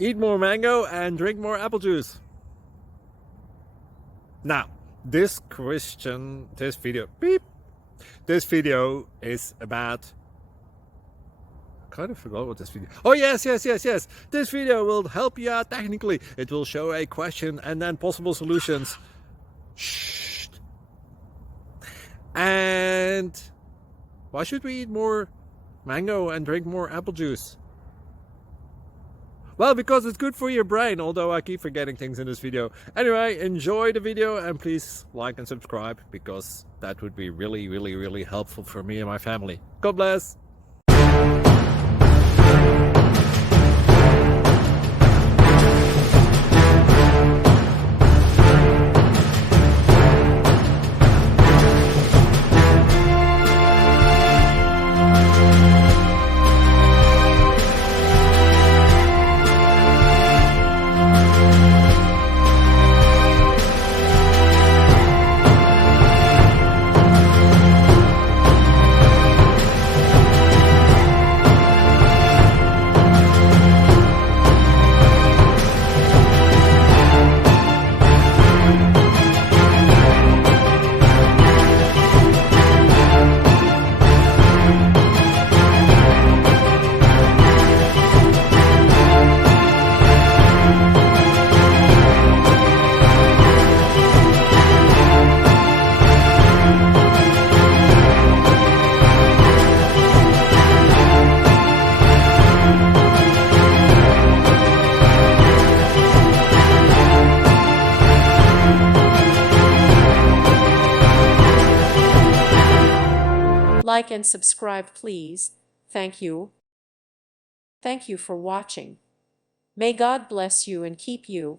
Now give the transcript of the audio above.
Eat more mango and drink more apple juice. Now, this video is about, I kind of forgot what this video. Oh yes. This video will help you out technically. It will show a question and then possible solutions. Shh. And why should we eat more mango and drink more apple juice? Well, because it's good for your brain, although I keep forgetting things in this video. Anyway, enjoy the video and please like and subscribe, because that would be really helpful for me and my family. God bless! Like and subscribe, please. Thank you. Thank you for watching. May God bless you and keep you.